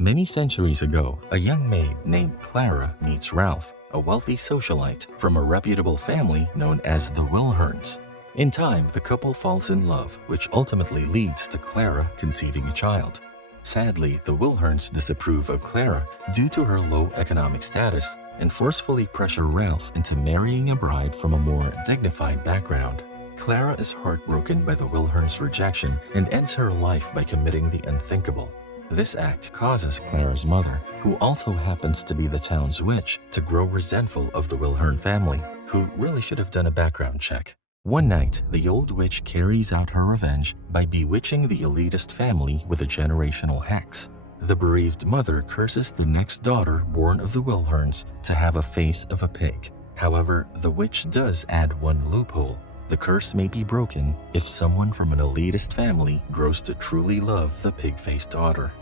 Many centuries ago, a young maid named Clara meets Ralph, a wealthy socialite from a reputable family known as the Wilherns. In time, the couple falls in love, which ultimately leads to Clara conceiving a child. Sadly, the Wilherns disapprove of Clara due to her low economic status and forcefully pressure Ralph into marrying a bride from a more dignified background. Clara is heartbroken by the Wilherns' rejection and ends her life by committing the unthinkable. This act causes Clara's mother, who also happens to be the town's witch, to grow resentful of the Wilhern family, who really should have done a background check. One night, the old witch carries out her revenge by bewitching the elitist family with a generational hex. The bereaved mother curses the next daughter born of the Wilherns to have a face of a pig. However, the witch does add one loophole. The curse may be broken if someone from an elitist family grows to truly love the pig-faced daughter.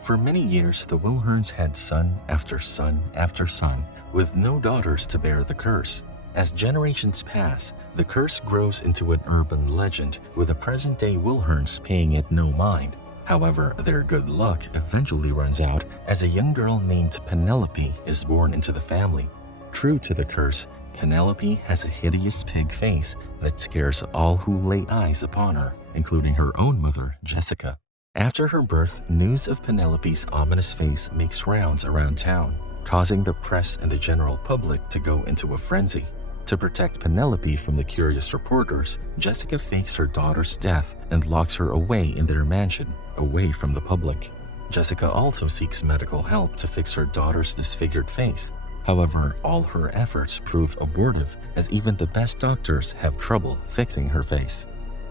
For many years, the Wilherns had son after son after son, with no daughters to bear the curse. As generations pass, the curse grows into an urban legend, with the present-day Wilherns paying it no mind. However, their good luck eventually runs out as a young girl named Penelope is born into the family. True to the curse, Penelope has a hideous pig face that scares all who lay eyes upon her, including her own mother, Jessica. After her birth, news of Penelope's ominous face makes rounds around town, causing the press and the general public to go into a frenzy. To protect Penelope from the curious reporters, Jessica fakes her daughter's death and locks her away in their mansion, away from the public. Jessica also seeks medical help to fix her daughter's disfigured face. However, all her efforts prove abortive, as even the best doctors have trouble fixing her face.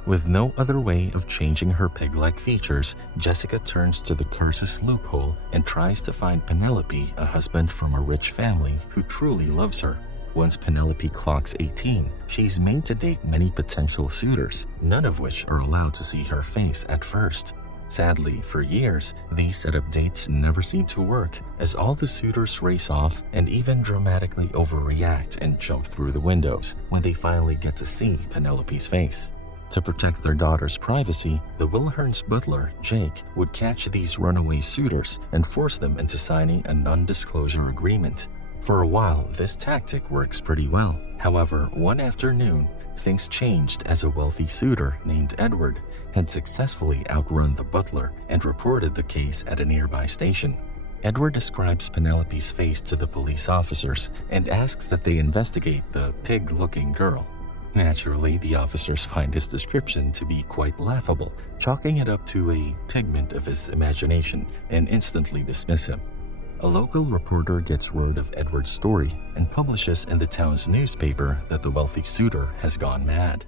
With no other way of changing her pig-like features, Jessica turns to the curse's loophole and tries to find Penelope a husband from a rich family who truly loves her. Once Penelope clocks 18, she's made to date many potential suitors, none of which are allowed to see her face at first. Sadly, for years, these set-up dates never seem to work, as all the suitors race off and even dramatically overreact and jump through the windows when they finally get to see Penelope's face. To protect their daughter's privacy, the Wilherns' butler, Jake, would catch these runaway suitors and force them into signing a non-disclosure agreement. For a while, this tactic works pretty well. However, one afternoon, things changed as a wealthy suitor named Edward had successfully outrun the butler and reported the case at a nearby station. Edward describes Penelope's face to the police officers and asks that they investigate the pig-looking girl. Naturally, the officers find his description to be quite laughable, chalking it up to a figment of his imagination and instantly dismiss him. A local reporter gets word of Edward's story and publishes in the town's newspaper that the wealthy suitor has gone mad.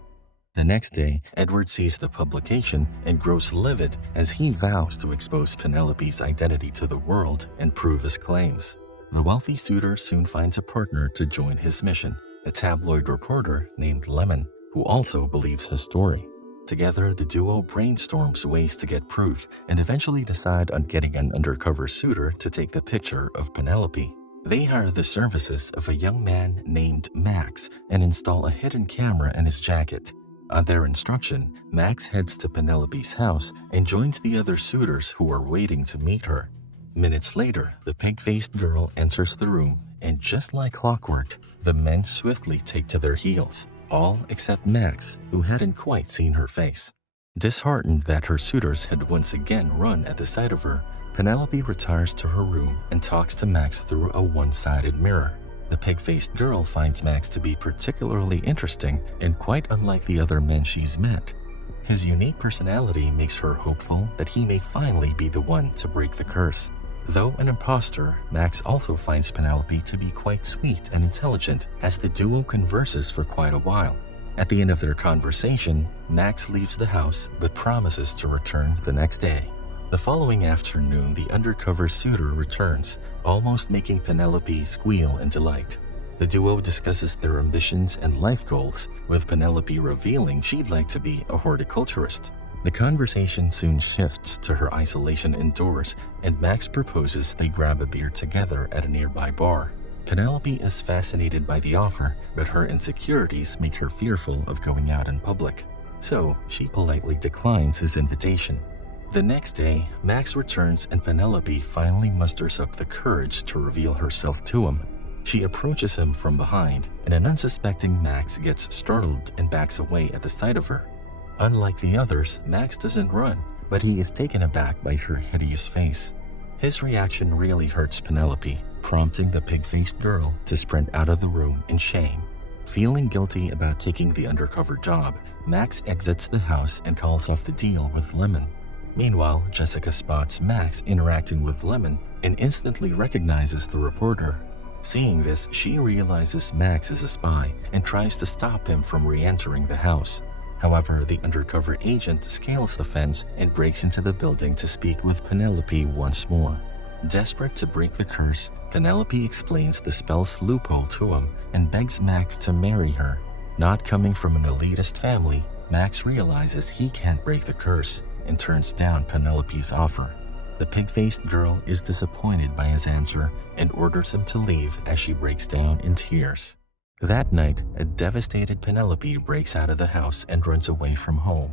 The next day, Edward sees the publication and grows livid as he vows to expose Penelope's identity to the world and prove his claims. The wealthy suitor soon finds a partner to join his mission, a tabloid reporter named Lemon, who also believes his story. Together, the duo brainstorms ways to get proof and eventually decide on getting an undercover suitor to take the picture of Penelope. They hire the services of a young man named Max and install a hidden camera in his jacket. On their instruction, Max heads to Penelope's house and joins the other suitors who are waiting to meet her. Minutes later, the pig-faced girl enters the room, and just like clockwork, the men swiftly take to their heels. All except Max, who hadn't quite seen her face. Disheartened that her suitors had once again run at the sight of her, Penelope retires to her room and talks to Max through a one-sided mirror. The pig-faced girl finds Max to be particularly interesting and quite unlike the other men she's met. His unique personality makes her hopeful that he may finally be the one to break the curse. Though an imposter, Max also finds Penelope to be quite sweet and intelligent as the duo converses for quite a while. At the end of their conversation, Max leaves the house but promises to return the next day. The following afternoon, the undercover suitor returns, almost making Penelope squeal in delight. The duo discusses their ambitions and life goals, with Penelope revealing she'd like to be a horticulturist. The conversation soon shifts to her isolation indoors, and Max proposes they grab a beer together at a nearby bar. Penelope is fascinated by the offer, but her insecurities make her fearful of going out in public. So, she politely declines his invitation. The next day, Max returns and Penelope finally musters up the courage to reveal herself to him. She approaches him from behind, and an unsuspecting Max gets startled and backs away at the sight of her. Unlike the others, Max doesn't run, but he is taken aback by her hideous face. His reaction really hurts Penelope, prompting the pig-faced girl to sprint out of the room in shame. Feeling guilty about taking the undercover job, Max exits the house and calls off the deal with Lemon. Meanwhile, Jessica spots Max interacting with Lemon and instantly recognizes the reporter. Seeing this, she realizes Max is a spy and tries to stop him from re-entering the house. However, the undercover agent scales the fence and breaks into the building to speak with Penelope once more. Desperate to break the curse, Penelope explains the spell's loophole to him and begs Max to marry her. Not coming from an elitist family, Max realizes he can't break the curse and turns down Penelope's offer. The pig-faced girl is disappointed by his answer and orders him to leave as she breaks down in tears. That night, a devastated Penelope breaks out of the house and runs away from home.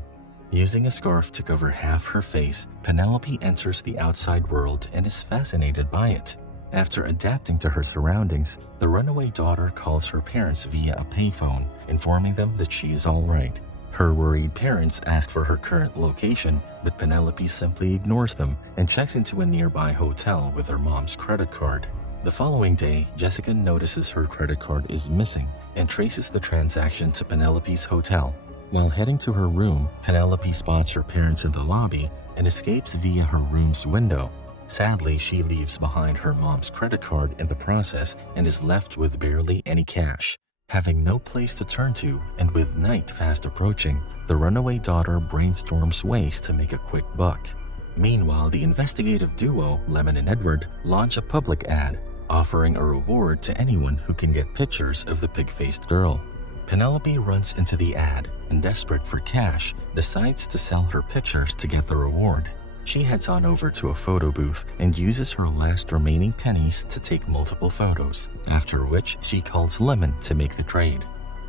Using a scarf to cover half her face, Penelope enters the outside world and is fascinated by it. After adapting to her surroundings, the runaway daughter calls her parents via a payphone, informing them that she is all right. Her worried parents ask for her current location, but Penelope simply ignores them and checks into a nearby hotel with her mom's credit card. The following day, Jessica notices her credit card is missing and traces the transaction to Penelope's hotel. While heading to her room, Penelope spots her parents in the lobby and escapes via her room's window. Sadly, she leaves behind her mom's credit card in the process and is left with barely any cash. Having no place to turn to and with night fast approaching, the runaway daughter brainstorms ways to make a quick buck. Meanwhile, the investigative duo, Lemon and Edward, launch a public ad, offering a reward to anyone who can get pictures of the pig-faced girl. Penelope runs into the ad and, desperate for cash, decides to sell her pictures to get the reward. She heads on over to a photo booth and uses her last remaining pennies to take multiple photos, after which she calls Lemon to make the trade.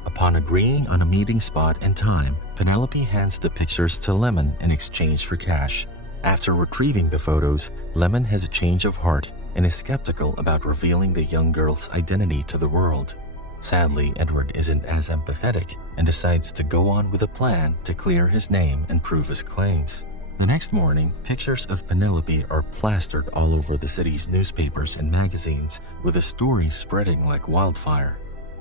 Upon agreeing on a meeting spot and time, Penelope hands the pictures to Lemon in exchange for cash. After retrieving the photos, Lemon has a change of heart and is skeptical about revealing the young girl's identity to the world. Sadly, Edward isn't as empathetic and decides to go on with a plan to clear his name and prove his claims. The next morning, pictures of Penelope are plastered all over the city's newspapers and magazines, with the story spreading like wildfire.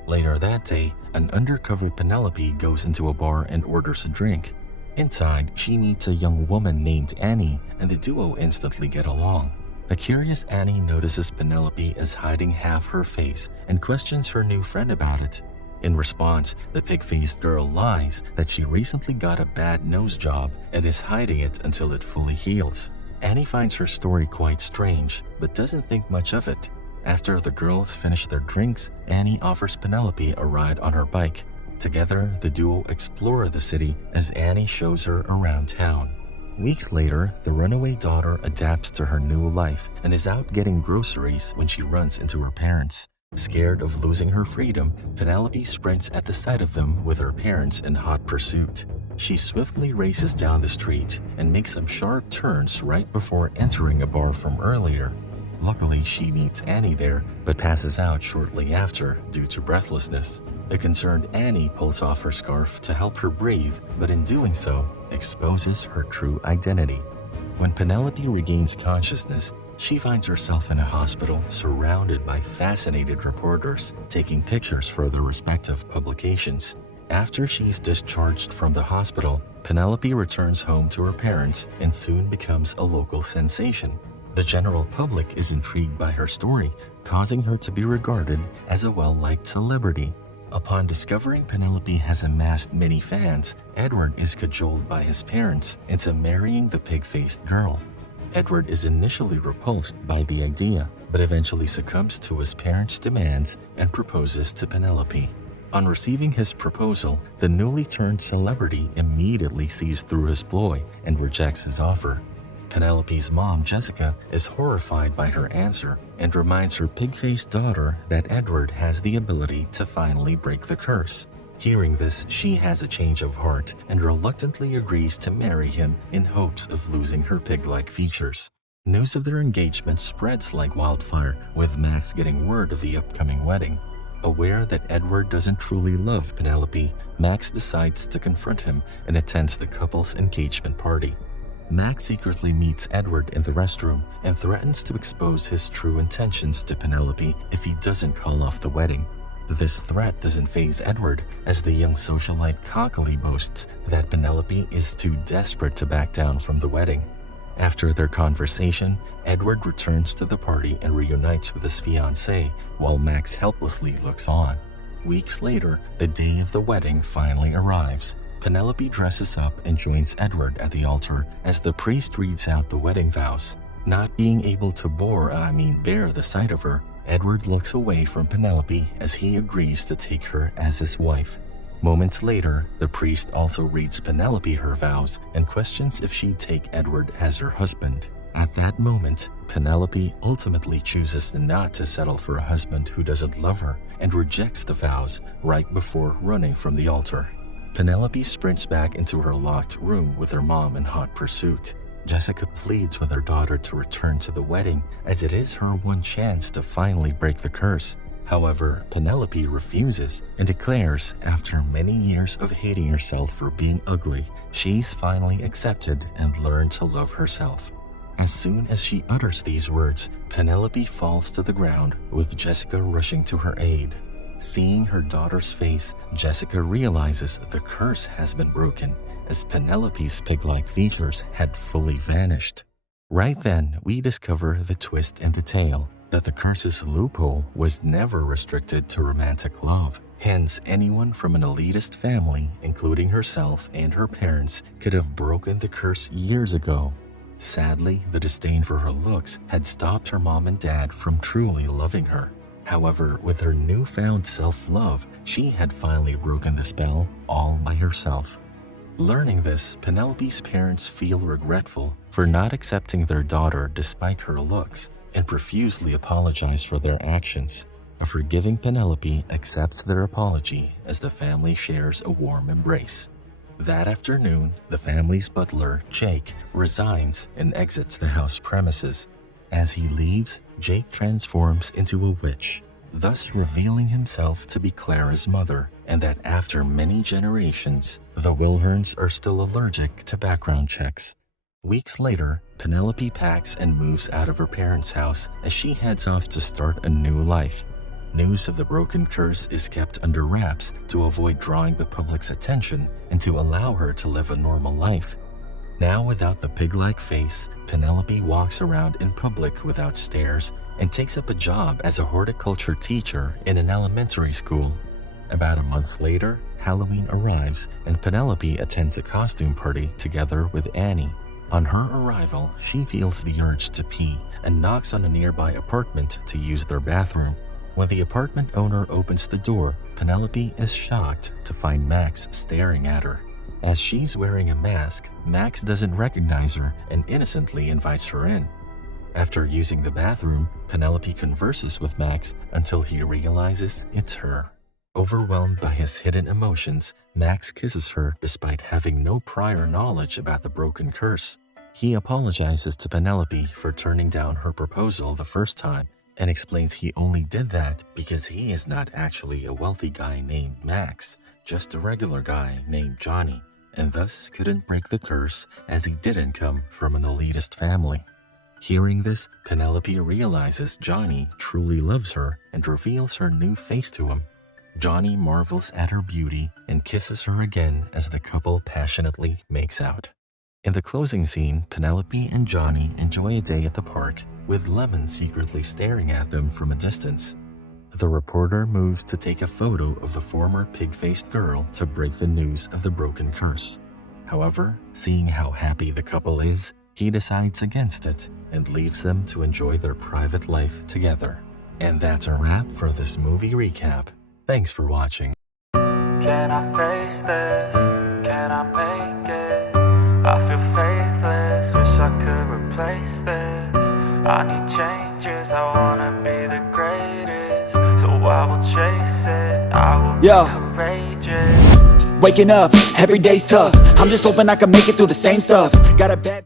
Later that day, an undercover Penelope goes into a bar and orders a drink. Inside, she meets a young woman named Annie, and the duo instantly get along. A curious Annie notices Penelope is hiding half her face and questions her new friend about it. In response, the pig-faced girl lies that she recently got a bad nose job and is hiding it until it fully heals. Annie finds her story quite strange, but doesn't think much of it. After the girls finish their drinks, Annie offers Penelope a ride on her bike. Together, the duo explore the city as Annie shows her around town. Weeks later, the runaway daughter adapts to her new life and is out getting groceries when she runs into her parents. Scared of losing her freedom, Penelope sprints at the sight of them with her parents in hot pursuit. She swiftly races down the street and makes some sharp turns right before entering a bar from earlier. Luckily, she meets Annie there, but passes out shortly after due to breathlessness. The concerned Annie pulls off her scarf to help her breathe, but in doing so, exposes her true identity. When Penelope regains consciousness, she finds herself in a hospital surrounded by fascinated reporters taking pictures for their respective publications. After she's discharged from the hospital, Penelope returns home to her parents and soon becomes a local sensation. The general public is intrigued by her story, causing her to be regarded as a well-liked celebrity. Upon discovering Penelope has amassed many fans, Edward is cajoled by his parents into marrying the pig-faced girl. Edward is initially repulsed by the idea, but eventually succumbs to his parents' demands and proposes to Penelope. On receiving his proposal, the newly turned celebrity immediately sees through his ploy and rejects his offer. Penelope's mom, Jessica, is horrified by her answer and reminds her pig-faced daughter that Edward has the ability to finally break the curse. Hearing this, she has a change of heart and reluctantly agrees to marry him in hopes of losing her pig-like features. News of their engagement spreads like wildfire, with Max getting word of the upcoming wedding. Aware that Edward doesn't truly love Penelope, Max decides to confront him and attends the couple's engagement party. Max secretly meets Edward in the restroom and threatens to expose his true intentions to Penelope if he doesn't call off the wedding. This threat doesn't faze Edward, as the young socialite cockily boasts that Penelope is too desperate to back down from the wedding. After their conversation, Edward returns to the party and reunites with his fiancée, while Max helplessly looks on. Weeks later, the day of the wedding finally arrives. Penelope dresses up and joins Edward at the altar as the priest reads out the wedding vows. Not being able to bear the sight of her, Edward looks away from Penelope as he agrees to take her as his wife. Moments later, the priest also reads Penelope her vows and questions if she'd take Edward as her husband. At that moment, Penelope ultimately chooses not to settle for a husband who doesn't love her and rejects the vows right before running from the altar. Penelope sprints back into her locked room with her mom in hot pursuit. Jessica pleads with her daughter to return to the wedding, as it is her one chance to finally break the curse. However, Penelope refuses and declares, after many years of hating herself for being ugly, she's finally accepted and learned to love herself. As soon as she utters these words, Penelope falls to the ground, with Jessica rushing to her aid. Seeing her daughter's face, Jessica realizes the curse has been broken, as Penelope's pig-like features had fully vanished. Right then, we discover the twist in the tale, that the curse's loophole was never restricted to romantic love. Hence, anyone from an elitist family, including herself and her parents, could have broken the curse years ago. Sadly, the disdain for her looks had stopped her mom and dad from truly loving her. However, with her newfound self-love, she had finally broken the spell all by herself. Learning this, Penelope's parents feel regretful for not accepting their daughter despite her looks, and profusely apologize for their actions. A forgiving Penelope accepts their apology as the family shares a warm embrace. That afternoon, the family's butler, Jake, resigns and exits the house premises. As he leaves, Jake transforms into a witch, thus revealing himself to be Clara's mother, and that after many generations, the Wilherns are still allergic to background checks. Weeks later, Penelope packs and moves out of her parents' house as she heads off to start a new life. News of the broken curse is kept under wraps to avoid drawing the public's attention and to allow her to live a normal life. Now without the pig-like face, Penelope walks around in public without stares and takes up a job as a horticulture teacher in an elementary school. About a month later, Halloween arrives and Penelope attends a costume party together with Annie. On her arrival, she feels the urge to pee and knocks on a nearby apartment to use their bathroom. When the apartment owner opens the door, Penelope is shocked to find Max staring at her. As she's wearing a mask, Max doesn't recognize her and innocently invites her in. After using the bathroom, Penelope converses with Max until he realizes it's her. Overwhelmed by his hidden emotions, Max kisses her despite having no prior knowledge about the broken curse. He apologizes to Penelope for turning down her proposal the first time and explains he only did that because he is not actually a wealthy guy named Max, just a regular guy named Johnny, and thus couldn't break the curse as he didn't come from an elitist family. Hearing this, Penelope realizes Johnny truly loves her and reveals her new face to him. Johnny marvels at her beauty and kisses her again as the couple passionately makes out. In the closing scene, Penelope and Johnny enjoy a day at the park, with Lemon secretly staring at them from a distance. The reporter moves to take a photo of the former pig-faced girl to break the news of the broken curse. However, seeing how happy the couple is, he decides against it and leaves them to enjoy their private life together. And that's a wrap for this movie recap. Thanks for watching. Can I face this? Can I make it? I feel faithless, wish I could replace this. I need changes, I wanna be the greatest. So I will chase it, I will be courageous. outrageous. Waking up, every day's tough. I'm just hoping I can make it through the same stuff. Got a bad